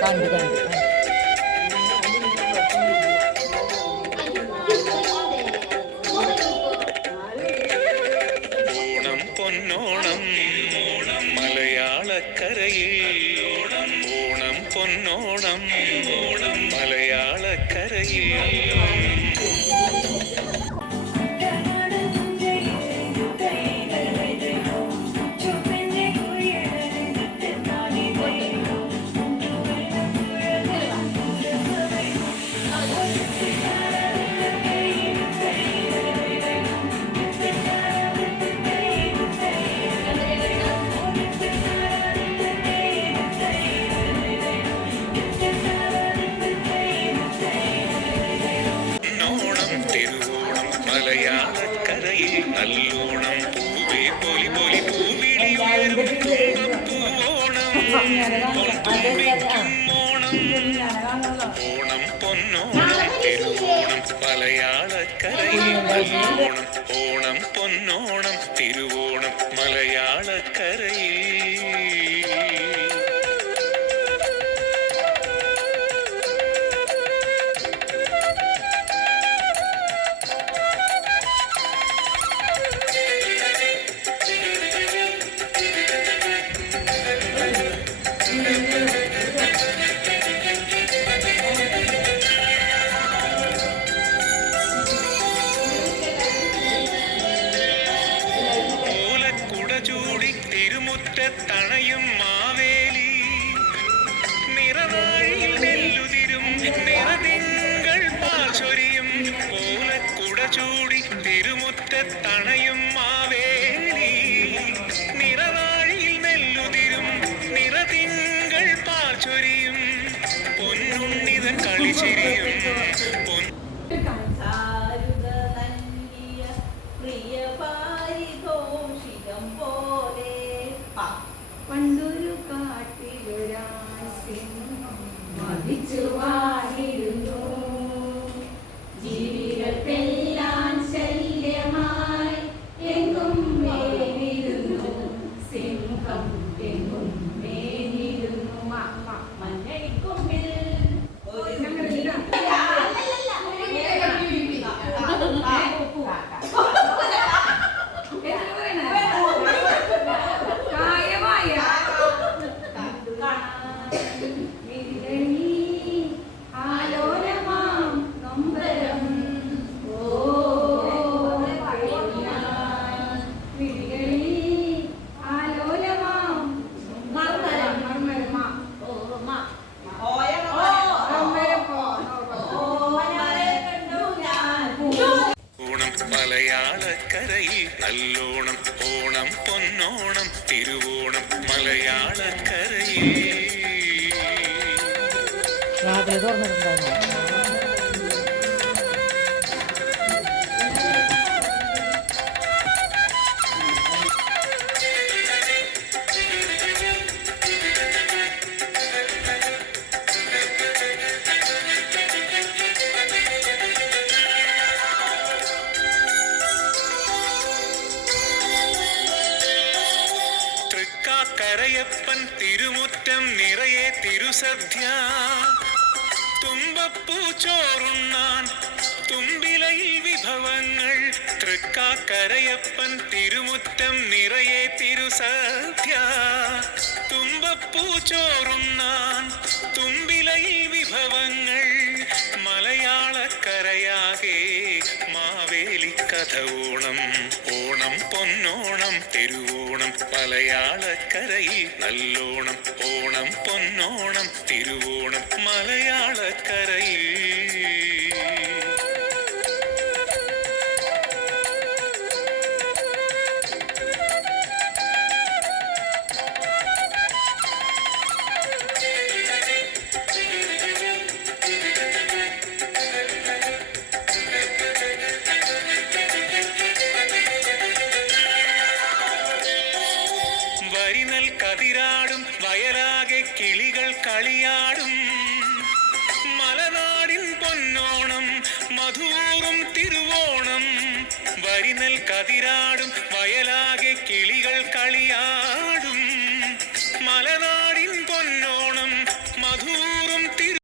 കണ്ടു കണ്ടു ഓണം പൊന്നോണം ഓണം മലയാളക്കരയിൽ ഓണം ഓണം പൊന്നോണം ഓണം മലയാളക്കരയിൽ തിരുവോണം മലയാളക്കരയിൽ നല്ലോണം ഓണം പൊന്നോണം തിരുവോണം മലയാളക്കരയിൽ. തിരുമുറ്റത്തണയും മാവേലി. നിറനാഴിയിൽ നെല്ലുതിരും നിറതിങ്കൾ പാർശ്വരിയും ഓലക്കുട ചൂടി തിരുമുറ്റത്തണയും മാവേലി. നിറനാഴിയിൽ നെല്ലുതിരും നിറതിങ്കൾ പാർശ്വരിയും പൊന്നുണ്ണിതൻ കളിച്ചിരിയും. പൊൻ മലയാളക്കരയിൽ നല്ലോണം ഓണം പൊന്നോണം തിരുവോണം മലയാളക്കരയിൽ. തൃക്കാക്കരയപ്പൻ തിരുമുറ്റം നിറയെ തിരുസദ്യ. തുമ്പപ്പൂ ചോറുണ്ണാൻ തുമ്പിലയിൽ വിഭവങ്ങൾ. തൃക്കാക്കരയപ്പൻ തിരുമുറ്റം നിറയെ തിരുസദ്യ. തുമ്പപ്പൂ ചോറുണ്ണാൻ തുമ്പിലയിൽ വിഭവങ്ങൾ. മലയാളക്കരയാകെ മാവേലി കഥ ഓണം ഓണം. പൊന്നോണം തിരുവോണം മലയാളക്കരയിൽ നല്ലോണം ഓണം പൊന്നോണം തിരുവോണം മലയാളക്കരയിൽ. മിന്നൽ കതിരാടും വയലാകെ കിളികൾ കളിയാടും. മലനാടിൻ പൊന്നോണം മധൂറും തിരുവോണം. വരിനൽ കതിരാടും വയലാകെ കിളികൾ കളിയാടും. മലനാ